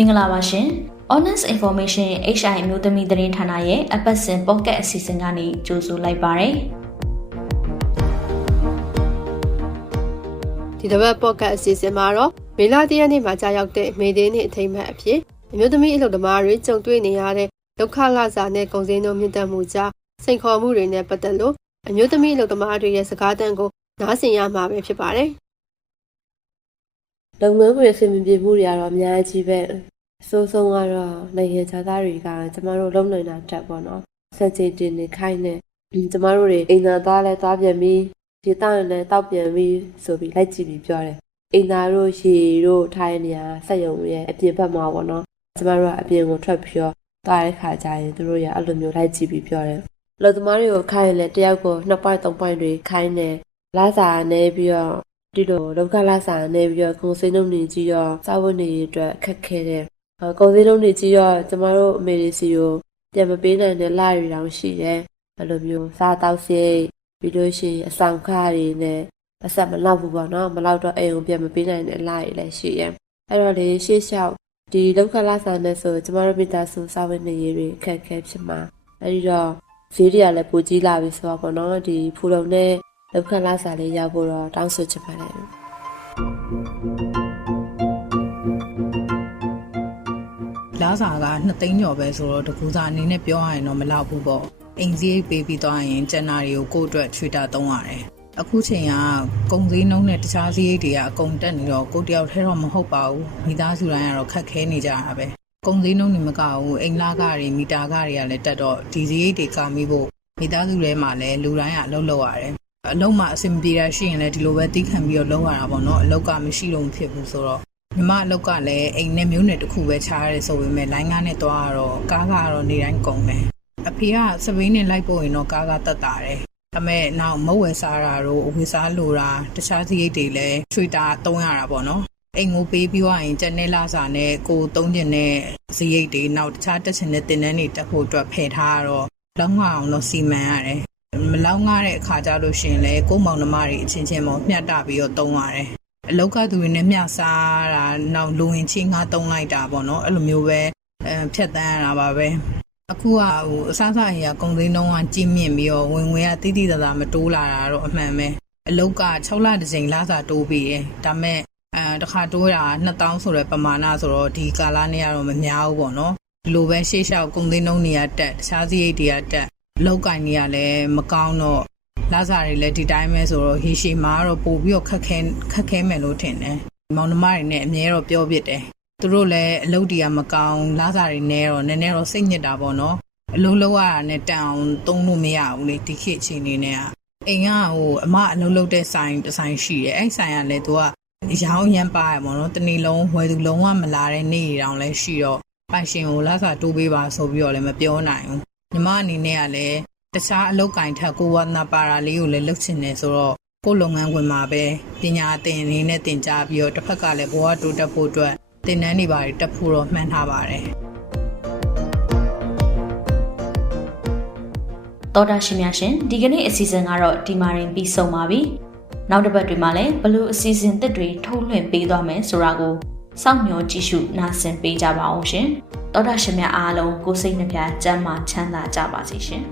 မင်္ဂလာပါရှင် Honest Information HI အမျိုးသမီးသတင်းဌာနရဲ့အပတ်စဉ် podcast အစီအစဉ်ကနေကြိုဆိုလိုက်ပါရစေဒီတစ်ပတ်ပေါ့ကတ်အစီအစဉ်မှာတော့မေလတရက်နေ့မှာကြာရောက်တဲ့မေဒင်းနေ့အထိမ်းအမှတ်အဖြစ်အမျိုးသမီးအလုပ်သမားတွေကြုံတွေ့နေရတဲ့ဒုက္ခလစာနဲ့ကုန်စည်နှုန်းမြင့်တက်မှုကြားစိန်ခေါ်မှုတွေနဲ့ပတ်သက်လို့အမျိုးသမီးအလုပ်သမားတွေရဲ့စကားသံကိုနားဆင်ရမှာပဲဖြစ်ပါတယ် လုပ်ငန်းခွင်အဆင်မပြေမှုတွေကတော့အများကြီးပဲအဆိုးဆုံးကတော့နိုင်ငံခြားသားတွေကကျမတို့လုံနိုင်တာတက်ပေါ့နော်ဆက်ချင်တင်နေခိုင်းနေကျမတို့တွေအိမ်သာသားလဲသားပြန်ပြီးဒီတောက်ရင်လည်းတောက်ပြန်ပြီးဆိုပြီးလိုက်ကြည့်ပြီးပြောတယ်အိမ်သာတို့ရေတို့ထိုင်းနေရဆက်ယုံရဲ့အပြင်ဘက်မှာပေါ့နော်ကျမတို့ကအပြင်ကိုထွက်ပြီးတော့တားတဲ့ခါကျရင်တို့ရအဲ့လိုမျိုးလိုက်ကြည့်ပြီးပြောတယ်လူသမားတွေကိုခိုင်းရင်လည်းတယောက်ကို2 point 3 point တွေခိုင်းတယ်လာစာနေပြီးတော့ ဒီလိုလောကလာစာနေပြီးတော့ကုန်စည်နှုန်းတွေကြီးရောစာဝတ်နေရေးအတွက်ခက်ခဲတယ်။အဲကုန်စည်နှုန်းတွေကြီးရောကျမတို့အမေရိစီကိုပြန်မပေးနိုင်တဲ့လရီတောင်ရှိတယ်။အဲလိုမျိုးစားတောက်စိတ်ပြီးလို့ရှိရင်အဆောင်ခတွေနဲ့အဆက်မလောက်ဘူးပေါ့နော်။မလောက်တော့အိမ်ကိုပြန်မပေးနိုင်တဲ့လရီလည်းရှိရဲ့။အဲ့တော့လေရှေ့လျှောက်ဒီလောကလာစာနဲ့ဆိုကျမတို့မိသားစုစာဝတ်နေရေးတွေခက်ခဲဖြစ်မှာ။အဲဒီတော့ဈေးတွေကလည်းပိုကြီးလာပြီဆိုတော့ပေါ့နော်။ဒီဖူလုံနဲ့ လောက်ခလာစာလေးရောက်ဖို့တော့တောင်းဆိုချင်ပါတယ်လာစာက2သိန်းကျော်ပဲဆိုတော့တကူစာအနေနဲ့ပြောရရင်တော့မလောက်ဘူးပေါ့အိမ်စည်းပေးပြီးသွားရင်ကျန်နာတွေကိုကိုယ့်အတွက်ထွေတာသုံးရတယ်အခုချိန်ကကုန်စည်နှုန်းနဲ့တခြားစည်းရိတ်တွေကအကုန်တက်နေတော့ကိုယ်တယောက်ထဲတော့မဟုတ်ပါဘူးမိသားစုတိုင်းကတော့ခက်ခဲနေကြတာပဲကုန်စည်နှုန်းတွေမကဘူးအိမ်လာကတွေမီတာကတွေကလည်းတက်တော့ဒီစည်းရိတ်တွေကောင်းပြီးဖို့မိသားစုထဲမှာလည်းလူတိုင်းကအလုပ်လုပ်ရတယ် အလုံးမအဆင်ပြေတာရှိရင်လည်းဒီလိုပဲတီးခံပြီးတော့လုပ်ရတာပေါ့နော်အလောက်ကမရှိလို့မဖြစ်ဘူးဆိုတော့မြမအလောက်ကလည်းအိမ်နဲ့မျိုးနယ်တစ်ခုပဲခြားရတယ်ဆိုပေမဲ့လိုင်းကားနဲ့သွားရတော့ကားကတော့နေတိုင်းကုန်တယ်အဖေကစပိန်နဲ့လိုက်ပို့ရင်တော့ကားကတက်တာတယ်ဒါပေမဲ့နောက်မုတ်ဝယ်စားတာတို့အဝယ်စားလိုတာတခြားစရိတ်တွေလည်းချွေတာတုံးရတာပေါ့နော်အိမ်ကိုပေးပြီးသွားရင်ကျန်တဲ့လာစာနဲ့ကိုသုံးကျင်တဲ့စရိတ်တွေနောက်တခြားတက်ချင်တဲ့တင်တန်းတွေတက်ဖို့အတွက်ဖယ်ထားရတော့လောက်ငအောင်တော့စီမံရတယ် မလောက်ငားတဲ့အခါကြလို့ရှိရင်လေကိုယ့်မောင်နှမတွေအချင်းချင်းပေါ့မျှတပြီးတော့တုံးရတယ်အလောက်ကသူတွေနဲ့မျှစားတာနောက်လူဝင်ချင်းငါတုံးလိုက်တာပေါ့နော်အဲ့လိုမျိုးပဲအဲဖြတ်တန်းရတာပါပဲအခုကဟိုအစားအစာအရာကုန်သိန်းတုံးကကြီးမြင့်ပြီးတော့ဝင်ငွေကတိတိတသာမတိုးလာတာတော့အမှန်ပဲအလောက်က6လတစ်ကြိမ်လစာတိုးပြီးတယ်ဒါမဲ့အဲတစ်ခါတိုးတာ2000ဆိုတဲ့ပမာဏဆိုတော့ဒီကာလနဲ့ကတော့မများဘူးပေါ့နော်ဒီလိုပဲရှေ့လျှောက်ကုန်သိန်းတုံးတွေကတက်တခြားစည်းရိတ်တွေကတက် လောက်ကင်တွေကလည်းမကောင်းတော့လာစားတွေလည်းဒီတိုင်းပဲဆိုတော့ဟီရှီမာကတော့ပို့ပြီးတော့ခက်ခဲခက်ခဲမယ်လို့ထင်တယ်။မောင်နှမတွေနဲ့အမြဲတော့ပြောပြတယ်။သူတို့လည်းအလုပ်တွေကမကောင်းလာစားတွေနဲ့တော့နည်းနည်းတော့စိတ်ညစ်တာပေါ့နော်။အလုပ်လုပ်ရတာနဲ့တန်အောင်သုံးလို့မရဘူးလေဒီခေတ်အချိန်လေးနဲ့ကအိမ်ကဟိုအမအလုပ်လုပ်တဲ့ဆိုင်တစ်ဆိုင်ရှိတယ်။အဲ့ဆိုင်ကလည်းသူကရောင်းရမ်းပါရပေါ့နော်။တနေ့လုံးဝယ်သူလုံးဝမလာတဲ့နေ့တောင်လည်းရှိတော့ပိုင်ရှင်ကိုလာစားတိုးပေးပါဆိုပြီးတော့လည်းမပြောနိုင်ဘူး။ ညီမအနေနဲ့ကလည်းတခြားအလုပ်ကင်ထက်ကိုဝနာပါရာလေးကိုလည်းလုပ်ချင်တယ်ဆိုတော့ကိုယ်လုပ်ငန်းခွင်မှာပဲပညာသင်နေနဲ့သင်ကြားပြီးတော့တစ်ဖက်ကလည်းဘဝတိုးတက်ဖို့အတွက်သင်တန်းတွေပါတက်ဖို့တော့မှန်းထားပါတယ်တော်တာရှင်များရှင်ဒီကနေ့အစီအစဉ်ကတော့ဒီမှာရင်ပြီးဆုံးပါပြီနောက်တစ်ပတ်တွေမှာလည်းဘလို့အစီအစဉ်သစ်တွေထုတ်လွှင့်ပေးသွားမယ်ဆိုတာကို စောင့်မျှော်ကြည့်ရှုနားဆင်ပေးကြပါအောင်ရှင်တော်တာရှင်များအားလုံးကိုယ်စိတ်နှပြကျန်းမာချမ်းသာကြပါစေရှင်